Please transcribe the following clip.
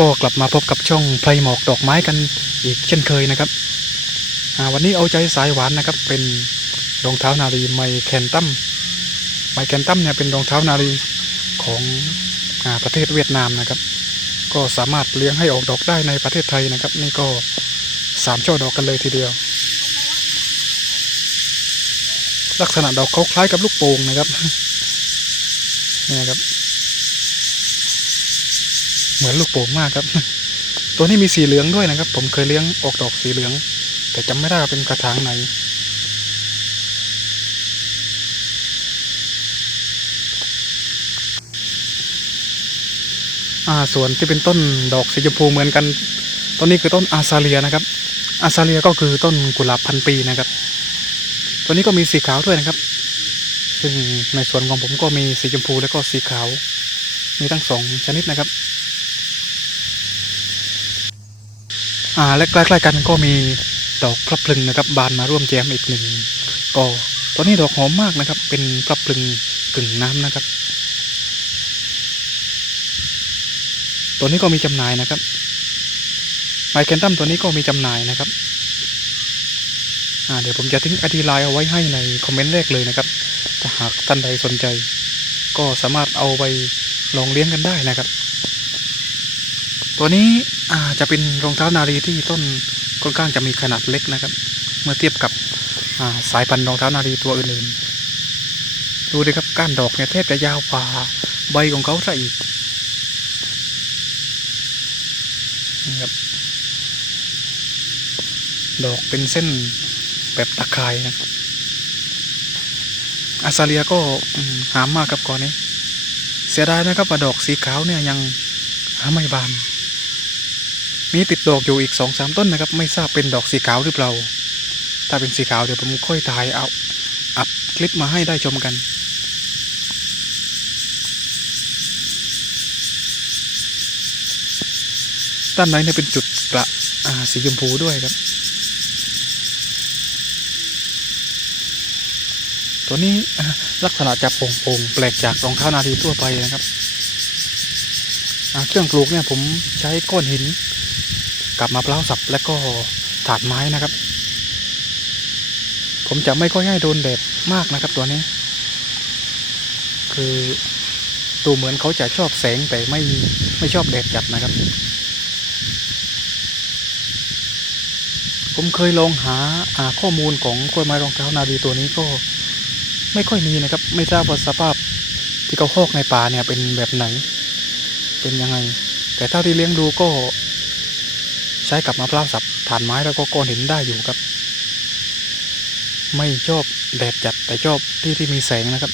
ก็กลับมาพบกับช่องไพรหมอกดอกไม้กันอีกเช่นเคยนะครับวันนี้เอาใจสายหวานนะครับ เป็นรองเท้านารีไมแคนตัมไมแคนตัมเนี่ยเป็นรองเท้านารีของอประเทศเวียดนามนะครับ ก็สามารถเลี้ยงให้ออกดอกได้ในประเทศไทยนะครับ นี่ก็สามช่อดอกกันเลยทีเดียว ลักษณะดอกเขาคล้ายกับลูกโป่งนะครับนี่ครับ เหมือนลูกโป่งมากครับ ตัวนี้มีสีเหลืองด้วยนะครับ ผมเคยเลี้ยงออกดอกสีเหลือง แต่จำไม่ได้ว่าเป็นกระถางไหน อ่าส่วนที่เป็นต้นดอกสีชมพูเหมือนกัน ต้นนี้คือต้นอาซาเลียนะครับ อาซาเลียก็คือต้นกุหลาบพันปีนะครับ ตัวนี้ก็มีสีขาวด้วยนะครับ ซึ่งในส่วนของผมก็มีสีชมพูและก็สีขาว มีทั้งสองชนิดนะครับ อ่าและใกล้ๆกันก็มีดอกพลับพลึงนะครับ บานมาร่วมแจมอีกหนึ่งก็ตัวนี้ดอกหอมมากนะครับ เป็นพลับพลึงกึ่งน้ำนะครับตัวนี้ก็มีจำหน่ายนะครับไมเคนตัมตัวนี้ก็มีจำหน่ายนะครับอ่าเดี๋ยวผมจะทิ้งอดีไลน์เอาไว้ให้ในคอมเมนต์แรกเลยนะครับ ถ้าหากท่านใดสนใจ ก็สามารถเอาไปลองเลี้ยงกันได้นะครับ ตัวนี้ จะเป็นรองเท้านารีที่ต้นค่อนข้างจะมีขนาดเล็กนะครับ เมื่อเทียบกับาสายพันธุ์รองเท้านารีตัวอื่นๆ ดูดิครับก้านดอกเนี่ยแทบจะยาวกว่าใบของเขาซะอีกนี่ครับดอกเป็นเส้นแบบตะข่ายนะครับอาซาเลียก็หามมากครับก่อนนี้ เสียดายนะครับว่าดอกสีขาวเนี่ยยังหาไม่บาน มีติดดอกอยู่อีกสองสามต้นนะครับ ไม่ทราบเป็นดอกสีขาวหรือเปล่า ถ้าเป็นสีขาวเดี๋ยวผมค่อยถ่ายเอาอัดคลิปมาให้ได้ชมกัน ด้านในเนี่ยเป็นจุดกระสีชมพูด้วยครับ ตัวนี้ลักษณะจะโป่งๆแปลกจากรองเท้านาทีทั่วไปนะครับ เครื่องปลูกเนี่ยผมใช้ก้อนหิน กับมะพร้าวสับและก็ถาดไม้นะครับ ผมจะไม่ค่อยให้โดนแดดมากนะครับตัวนี้ คือดูเหมือนเขาจะชอบแสงแต่ไม่ไม่ชอบแดดจัดนะครับ ผมเคยลองหาอ่าข้อมูลของกล้วยไม้รองเท้านาดีตัวนี้ก็ไม่ค่อยมีนะครับ ไม่ทราบว่าสภาพที่เขาคอกในป่าเนี่ยเป็นแบบไหน เป็นยังไง แต่เท่าที่เลี้ยงดูก็ ใช้กับมะพร้าวสับถ่านไม้แล้วก็ก้อนหินได้อยู่ครับ ไม่ชอบแดดจัดแต่ชอบที่ที่มีแสงนะครับ